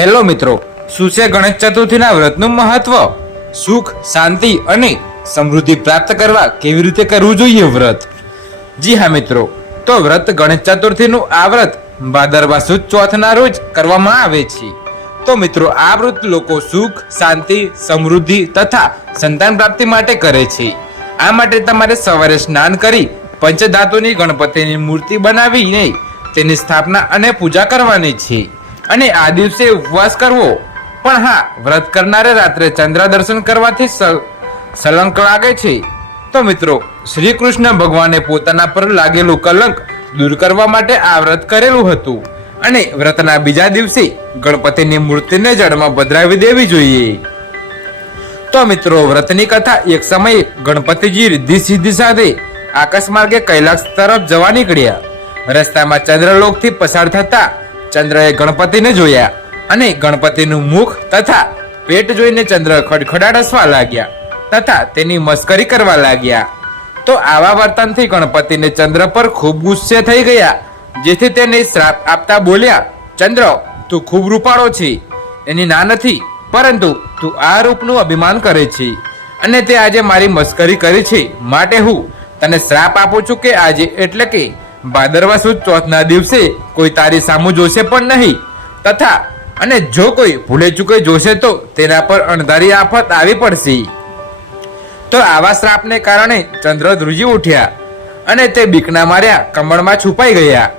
Hello મિત્રો, શું છે ગણેશ ચતુર્થીના વ્રતનું મહત્વ? સુખ, શાંતિ અને સમૃદ્ધિ પ્રાપ્ત કરવા કેવી રીતે કરવું જોઈએ વ્રત? જી હા મિત્રો, તો વ્રત ગણેશ ચતુર્થીનું આ વ્રત ભાદરવા સુદ ચોથના રોજ કરવામાં આવે છે. તો મિત્રો, આ વ્રત લોકો સુખ, શાંતિ, સમૃદ્ધિ તથા સંતાન પ્રાપ્તિ માટે કરે છે. આ માટે તમારે સવારે સ્નાન કરી પંચધાતુની ગણપતિની મૂર્તિ બનાવીને તેની સ્થાપના અને પૂજા કરવાની છે અને આ દિવસે ઉપવાસ કરવો. પણ હા, વ્રત કરનારે રાત્રે ચંદ્ર દર્શન કરવાથી સલંક લાગે છે. તો મિત્રો, શ્રી કૃષ્ણ ભગવાને પોતાના પર લાગેલું કલંક દૂર કરવા માટે આ વ્રત કરેલું હતું અને વ્રતના બીજા દિવસે ગણપતિની મૂર્તિને જળમાં પધરાવી દેવી જોઈએ. તો મિત્રો, વ્રતની કથા: એક સમયે ગણપતિજી રિદ્ધિ સિદ્ધિ સાથે આકાશ માર્ગે કૈલાસ તરફ જવા નીકળ્યા. રસ્તામાં ચંદ્રલોકથી પસાર થતા ચંદ્રએ ગણપતિને જોયા અને ગણપતિનું મુખ તથા પેટ જોઈને ચંદ્ર ખડખડાટ હસવા લાગ્યા તથા તેની મસ્કરી કરવા લાગ્યા. તો આવા વર્તનથી ગણપતિને ચંદ્ર પર ખૂબ ગુસ્સે થઈ ગયા, જેથી તેને શ્રાપ આપતા બોલ્યા, ચંદ્ર, તું ખૂબ રૂપાળો છે, એની ના નથી, પરંતુ તું આ રૂપનું અભિમાન કરે છે અને તે આજે મારી મસ્કરી કરી છે, માટે હું તને શ્રાપ આપું છું કે આજે એટલે કે ભાદરવા સુદ ચોથના દિવસે કોઈ તારી સામું જોશે પણ નહીં તથા અને જો કોઈ ભૂલે ચૂકે જોશે તો તેના પર અણધારી આફત આવી પડશે. તો આવા શ્રાપને કારણે ચંદ્ર ધ્રુજી ઉઠ્યા અને તે બીકના માર્યા કમળમાં છુપાઈ ગયા,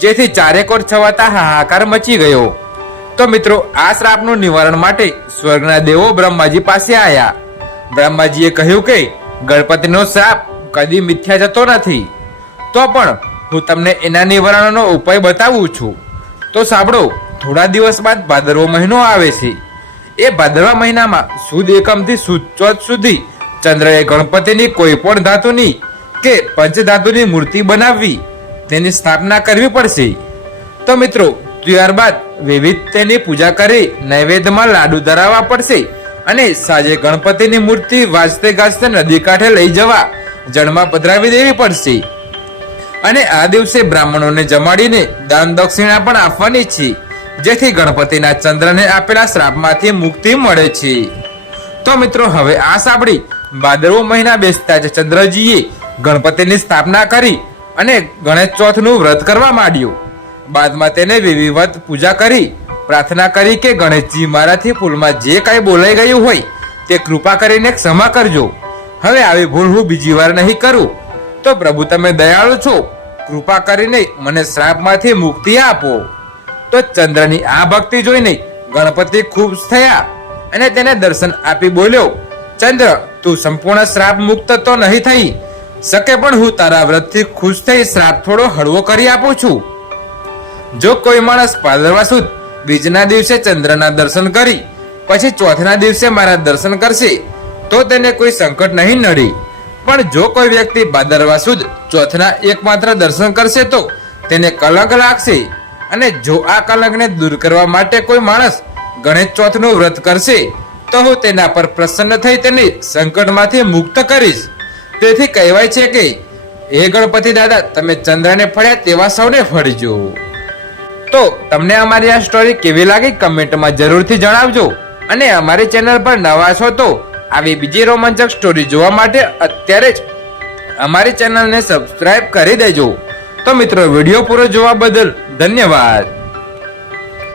જેથી ચારેકોર છવાતા હાહાકાર મચી ગયો. તો મિત્રો, આ શ્રાપનું નિવારણ માટે સ્વર્ગના દેવો બ્રહ્માજી પાસે આવ્યા. બ્રહ્માજીએ કહ્યું કે ગણપતિનો શ્રાપ કદી મિથ્યા જતો નથી, તો પણ હું તમને એના નિવારણનો ઉપાય બતાવું છું. તો સાંભળો, થોડા દિવસ બાદ ભાદરવો મહિનો આવે છે. એ ભાદરવા મહિનામાં સુદ એકમથી સુદ ચોથ સુધી ચંદ્રએ ગણપતિની કોઈ પણ ધાતુની કે પંચધાતુની મૂર્તિ બનાવવી, તેની સ્થાપના કરવી પડશે. તો મિત્રો, ત્યારબાદ વિવિધ તેની પૂજા કરી નૈવેદ્યમાં લાડુ ધરાવવા પડશે અને સાંજે ગણપતિની મૂર્તિ વાજતે ગાજતે નદી કાંઠે લઈ જવા જળમાં પધરાવી દેવી પડશે અને આ દિવસે બ્રાહ્મણોને જમાડીને દાન દક્ષિણા પણ આપવાની છે, જેથી ગણપતિના ચંદ્રને આપેલા શ્રાપમાંથી મુક્તિ મળે છે. તો મિત્રો, હવે આ સાંભળી ભાદરવો મહિના બેસતા જ ચંદ્રજીએ ગણપતિની સ્થાપના કરી અને ગણેશ ચોથનું વ્રત કરવા માંડ્યું. બાદમાં તેને વિધિવત પૂજા કરી પ્રાર્થના કરી કે ગણેશજી, મારાથી ભૂલમાં જે કાંઈ બોલાઈ ગયું હોય તે કૃપા કરીને ક્ષમા કરજો. હવે આવી ભૂલ હું બીજી વાર નહીં કરું. તો પ્રભુ, તમે દયાળુ છો, કૃપા કરીને મને શ્રાપમાંથી મુક્તિ આપો. તો ચંદ્રની આ ભક્તિ જોઈને ગણપતિ ખુશ થયા અને તેને દર્શન આપી બોલ્યો, ચંદ્ર, તું સંપૂર્ણ શ્રાપ મુક્ત તો નહીં થઈ શકે, પણ હું તારા વ્રતથી ખુશ થઈ શ્રાપ થોડો હળવો કરી આપું છું. જો કોઈ માણસ ભાદરવા સુદ બીજના દિવસે ચંદ્રના દર્શન કરી પછી ચોથના દિવસે મારા દર્શન કરશે તો તેને કોઈ સંકટ નહીં નડે. પણ જો કોઈ વ્યક્તિ ભાદરવા સુદ ચોથના એકમાત્ર દર્શન કરશે તો તેને કલંક લાગશે અને જો આ કલંકને દૂર કરવા માટે કોઈ માણસ ગણેશ ચોથનું વ્રત કરશે તો હું તેના પર પ્રસન્ન થઈ તેને સંકટમાંથી મુક્ત કરીશ. તેથી કહેવાય છે કે હે ગણપતિ દાદા, તમે ચંદ્રને ફળ્યા તેવા સૌને ફળજો. તો તમને અમારી આ સ્ટોરી કેવી લાગી કમેન્ટમાં જરૂરથી જણાવજો અને અમારી ચેનલ પર નવા છો તો આવી બીજી રોમાંચક સ્ટોરી જોવા માટે અત્યારે જ અમારી ચેનલને સબસ્ક્રાઇબ કરી દેજો. તો મિત્રો, વિડીયો પૂરો જોવા બદલ ધન્યવાદ.